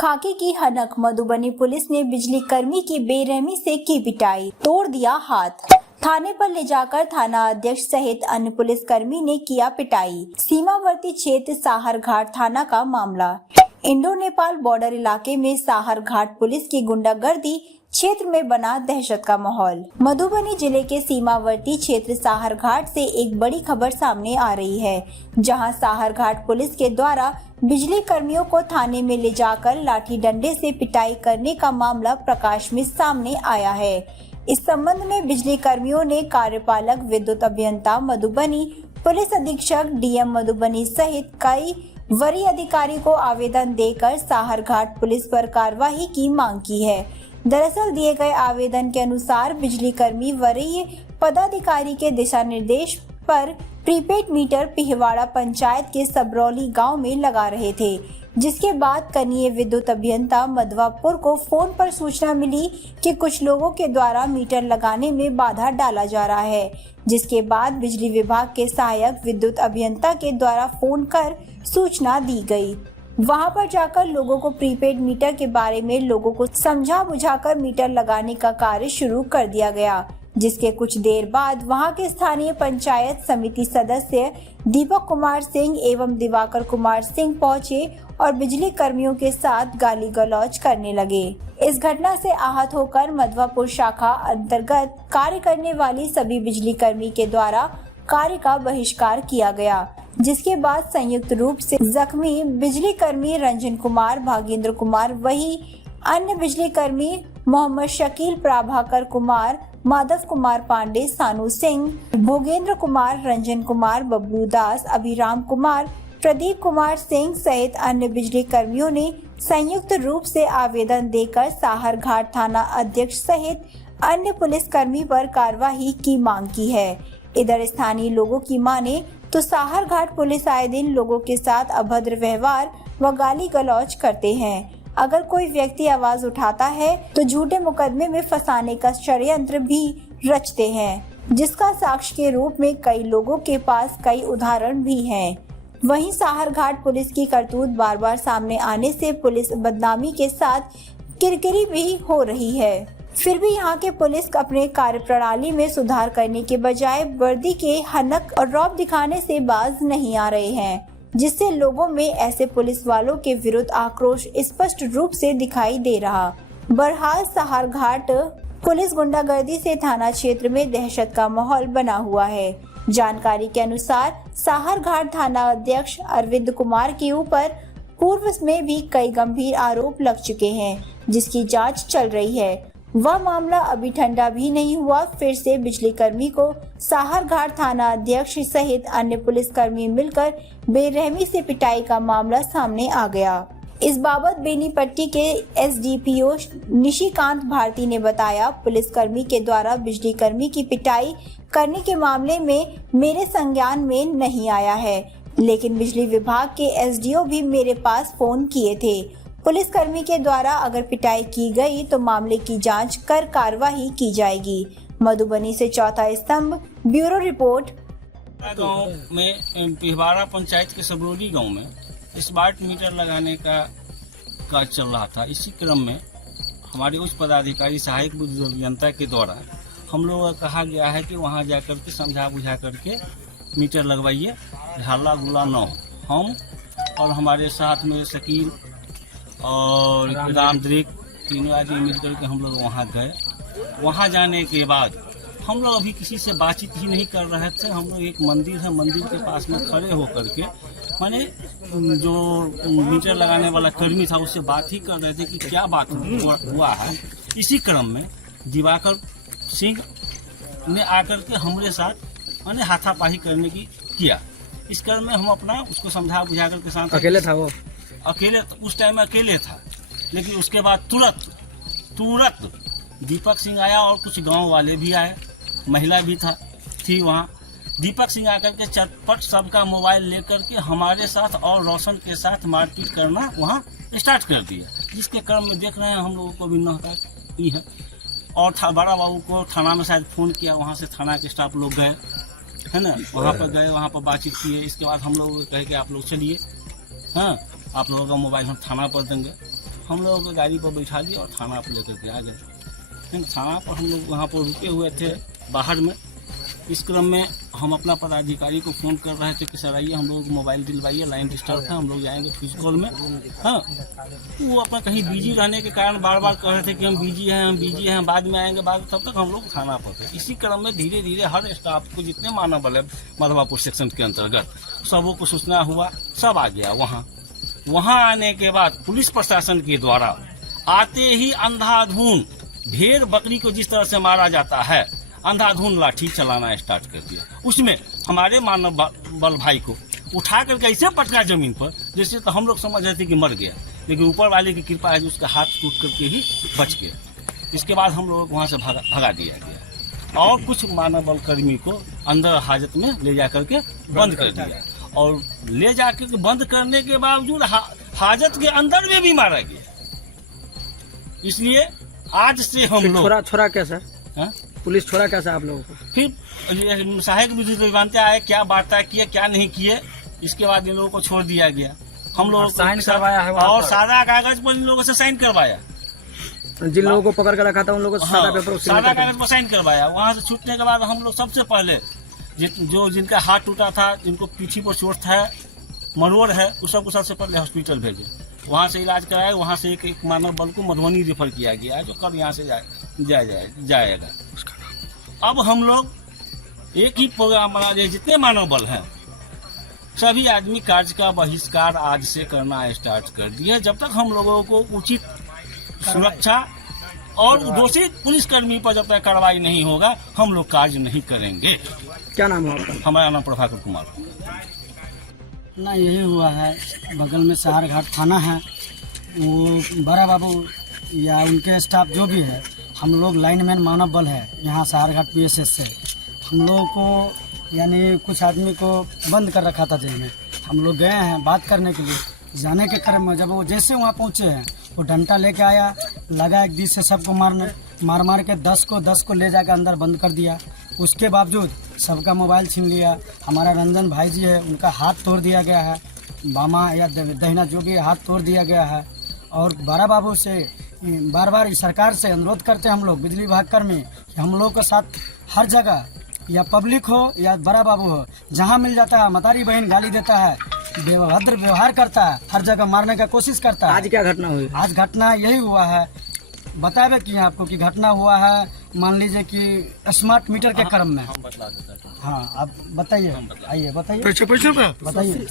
खाकी की हनक। मधुबनी पुलिस ने बिजली कर्मी की बेरहमी से की पिटाई, तोड़ दिया हाथ। थाने पर ले जाकर थाना अध्यक्ष सहित अन्य पुलिसकर्मी ने किया पिटाई। सीमावर्ती क्षेत्र साहरघाट थाना का मामला। इंडो नेपाल बॉर्डर इलाके में साहरघाट पुलिस की गुंडागर्दी क्षेत्र में बना दहशत का माहौल। मधुबनी जिले के सीमावर्ती क्षेत्र साहरघाट से एक बड़ी खबर सामने आ रही है, जहां साहरघाट पुलिस के द्वारा बिजली कर्मियों को थाने में ले जाकर लाठी डंडे से पिटाई करने का मामला प्रकाश में सामने आया है। इस संबंध में बिजली कर्मियों ने कार्यपालक विद्युत अभियंता मधुबनी, पुलिस अधीक्षक डीएम मधुबनी सहित कई वरीय अधिकारी को आवेदन देकर साहरघाट पुलिस पर कार्रवाई की मांग की है। दरअसल दिए गए आवेदन के अनुसार बिजली कर्मी वरीय पदाधिकारी के दिशा निर्देश पर प्रीपेड मीटर पिहवाड़ा पंचायत के सबरौली गांव में लगा रहे थे, जिसके बाद कनीय विद्युत अभियंता मधवापुर को फोन पर सूचना मिली कि कुछ लोगों के द्वारा मीटर लगाने में बाधा डाला जा रहा है, जिसके बाद बिजली विभाग के सहायक विद्युत अभियंता के द्वारा फोन कर सूचना दी गई। वहां पर जाकर लोगों को प्रीपेड मीटर के बारे में लोगों को समझा बुझाकर मीटर लगाने का कार्य शुरू कर दिया गया, जिसके कुछ देर बाद वहां के स्थानीय पंचायत समिति सदस्य दीपक कुमार सिंह एवं दिवाकर कुमार सिंह पहुंचे और बिजली कर्मियों के साथ गाली गलौज करने लगे। इस घटना से आहत होकर मधवापुर शाखा अंतर्गत कार्य करने वाली सभी बिजली कर्मी के द्वारा कार्य का बहिष्कार किया गया, जिसके बाद संयुक्त रूप से जख्मी बिजली कर्मी रंजन कुमार, भागेंद्र कुमार, वही अन्य बिजली कर्मी मोहम्मद शकील, प्रभाकर कुमार, माधव कुमार पांडे, सानू सिंह, भोगेंद्र कुमार, रंजन कुमार, बबलू दास, अभिराम कुमार, प्रदीप कुमार सिंह सहित अन्य बिजली कर्मियों ने संयुक्त रूप से आवेदन देकर साहरघाट थाना अध्यक्ष सहित अन्य पुलिस कर्मी पर कार्रवाई की मांग की है। इधर स्थानीय लोगों की माने तो साहरघाट पुलिस आए दिन लोगों के साथ अभद्र व्यवहार व गाली गलौज करते हैं। अगर कोई व्यक्ति आवाज उठाता है तो झूठे मुकदमे में फंसाने का षड्यंत्र भी रचते हैं, जिसका साक्ष्य के रूप में कई लोगों के पास कई उदाहरण भी हैं। वहीं साहरघाट पुलिस की करतूत बार बार सामने आने से पुलिस बदनामी के साथ किरकिरी भी हो रही है। फिर भी यहाँ के पुलिस अपने कार्य प्रणाली में सुधार करने के बजाय वर्दी के हनक और रौब दिखाने से बाज नहीं आ रहे हैं, जिससे लोगों में ऐसे पुलिस वालों के विरुद्ध आक्रोश स्पष्ट रूप से दिखाई दे रहा। बहरहाल साहरघाट पुलिस गुंडागर्दी से थाना क्षेत्र में दहशत का माहौल बना हुआ है। जानकारी के अनुसार साहरघाट थाना अध्यक्ष अरविंद कुमार के ऊपर पूर्व में भी कई गंभीर आरोप लग चुके हैं, जिसकी जाँच चल रही है। वह मामला अभी ठंडा भी नहीं हुआ, फिर से बिजली कर्मी को साहरघाट थाना अध्यक्ष सहित अन्य पुलिसकर्मी मिलकर बेरहमी से पिटाई का मामला सामने आ गया। इस बाबत बेनीपट्टी के एसडीपीओ निशिकांत भारती ने बताया, पुलिसकर्मी के द्वारा बिजली कर्मी की पिटाई करने के मामले में मेरे संज्ञान में नहीं आया है, लेकिन बिजली विभाग के एसडीओ भी मेरे पास फोन किए थे। पुलिसकर्मी के द्वारा अगर पिटाई की गई तो मामले की जांच कर कार्रवाई की जाएगी। मधुबनी से चौथा स्तंभ, ब्यूरो रिपोर्ट। गांव में पिहवाड़ा पंचायत के सबरोली गांव में स्मार्ट मीटर लगाने का चल रहा था। इसी क्रम में हमारे उच्च पदाधिकारी सहायक विद्युत अभियंता के द्वारा हम लोगों को कहा गया है कि वहां जाकर के समझा बुझा करके मीटर लगवाइए, हल्ला गुल्ला न हो। हम और हमारे साथ में शकील और रामद्रिक तीनों आदमी मिल करके हम लोग वहाँ गए। वहाँ जाने के बाद हम लोग अभी किसी से बातचीत ही नहीं कर रहे थे। हम लोग एक मंदिर है, मंदिर के पास में खड़े होकर के माने जो मीटर लगाने वाला कर्मी था उससे बात ही कर रहे थे कि क्या बात हुआ है। इसी क्रम में दिवाकर सिंह ने आकर के हमारे साथ माने हाथापाही करने की किया। इस क्रम में हम अपना उसको समझा बुझा करके साथ अकेले था वो अकेले उस टाइम अकेले था, लेकिन उसके बाद तुरंत दीपक सिंह आया और कुछ गांव वाले भी आए, महिला भी थी वहाँ। दीपक सिंह आकर के चटपट सबका मोबाइल लेकर के हमारे साथ और रोशन के साथ मारपीट करना वहाँ स्टार्ट कर दिया, जिसके क्रम में देख रहे हैं हम लोगों को भी नहता है। और बड़ा बाबू को थाना में शायद फ़ोन किया, वहाँ से थाना के स्टाफ लोग गए, है ना, वहाँ पर गए, वहाँ पर बातचीत किए। इसके बाद हम लोग कहे कि आप लोग चलिए, हाँ आप लोगों का मोबाइल हम थाना पर देंगे। हम लोगों को गाड़ी पर बैठा दिया और थाना पर लेकर के आ गए। फिर थाना पर हम लोग वहाँ पर रुके हुए थे बाहर में। इस क्रम में हम अपना पदाधिकारी को फ़ोन कर रहे थे कि सर आइए, हम लोग मोबाइल दिलवाइए, लाइन डिस्टर्ब था, हम लोग जाएंगे फिजिकल में। हाँ, वो अपना कहीं बिजी रहने के कारण बार बार कह रहे थे कि हम बिजी हैं, बाद में आएंगे, बाद तब तक हम लोग थाना पर थे। इसी क्रम में धीरे धीरे हर स्टाफ को, जितने मानव बल है मधवापुर सेक्शन के अंतर्गत, सबों को सूचना हुआ, सब आ गया वहाँ आने के बाद पुलिस प्रशासन के द्वारा आते ही अंधाधुन भेड़ बकरी को जिस तरह से मारा जाता है, अंधाधुन लाठी चलाना स्टार्ट कर दिया। उसमें हमारे मानव बल भाई को उठा करके ऐसे पटका जमीन पर जैसे तो हम लोग समझ रहे थे कि मर गया, लेकिन ऊपर वाले की कृपा है जो उसका हाथ टूट करके ही बच गया। इसके बाद हम लोग वहाँ से भगा दिया गया और कुछ मानव बल कर्मी को अंदर हाजत में ले जा करके बंद कर दिया, और ले जाकर के बंद करने के बावजूद हाजत के अंदर में भी मारा गया। इसलिए आज से हम लोग छोड़ा कैसा हाँ? पुलिस छोड़ा कैसा आप लोगों को? फिर सहायक विद्युत जानते आए क्या वार्ता किए क्या नहीं किए, इसके बाद इन लोगों को छोड़ दिया गया। हम लोगों को साइन करवाया है और सारा कागज पर इन लोगों से साइन करवाया। जिन लोगों को पकड़ कर रखा था उन लोगों को सादा पेपर सारा कागज पर साइन करवाया। वहाँ से छूटने के बाद हम लोग सबसे पहले जो जिनका हाथ टूटा था, जिनको पीठी पर चोट था, मरोड़ है, उस सबको सबसे पहले हॉस्पिटल भेजे, वहाँ से इलाज कराया। वहाँ से एक मानव बल को मधुबनी रेफर किया गया है, जो कल यहाँ से जाएगा। अब हम लोग एक ही प्रोग्राम बना दिए, जितने मानव बल हैं सभी आदमी कार्य का बहिष्कार आज से करना स्टार्ट कर दिया। जब तक हम लोगों को उचित सुरक्षा और दोषी पुलिसकर्मी पर जब तक कार्रवाई नहीं होगा, हम लोग कार्य नहीं करेंगे। क्या नाम है आपका? हमारा नाम प्रभाकर कुमार। ना यही हुआ है, बगल में सहार घाट थाना है, वो बड़ा बाबू या उनके स्टाफ जो भी है, हम लोग लाइनमैन मानव बल है यहाँ सहार घाट PSS से, हम लोगों को यानी कुछ आदमी को बंद कर रखा था जेल में। हम लोग गए हैं बात करने के लिए, जाने के क्रम में जब वो जैसे वहाँ पहुँचे हैं, वो डंडा लेके आया, लगा एक बीच से सबको मार के 10 को ले जाकर अंदर बंद कर दिया। उसके बावजूद सबका मोबाइल छीन लिया। हमारा रंजन भाई जी है, उनका हाथ तोड़ दिया गया है, बामा या दहिना जो भी हाथ तोड़ दिया गया है। और बड़ा बाबू से बार बार सरकार से अनुरोध करते हैं हम लोग बिजली विभाग कर्मी, हम लोग के साथ हर जगह या पब्लिक हो या बड़ा बाबू हो, जहाँ मिल जाता है मतारी बहन गाली देता है, बेभद्र व्यवहार करता है, हर जगह मारने का कोशिश करता है। आज क्या घटना हुई? आज घटना यही हुआ है, बतावे कि आपको कि घटना हुआ है, मान लीजिए कि स्मार्ट मीटर के क्रम में। हाँ, आप बताइए, आइए बताइए, बताइए।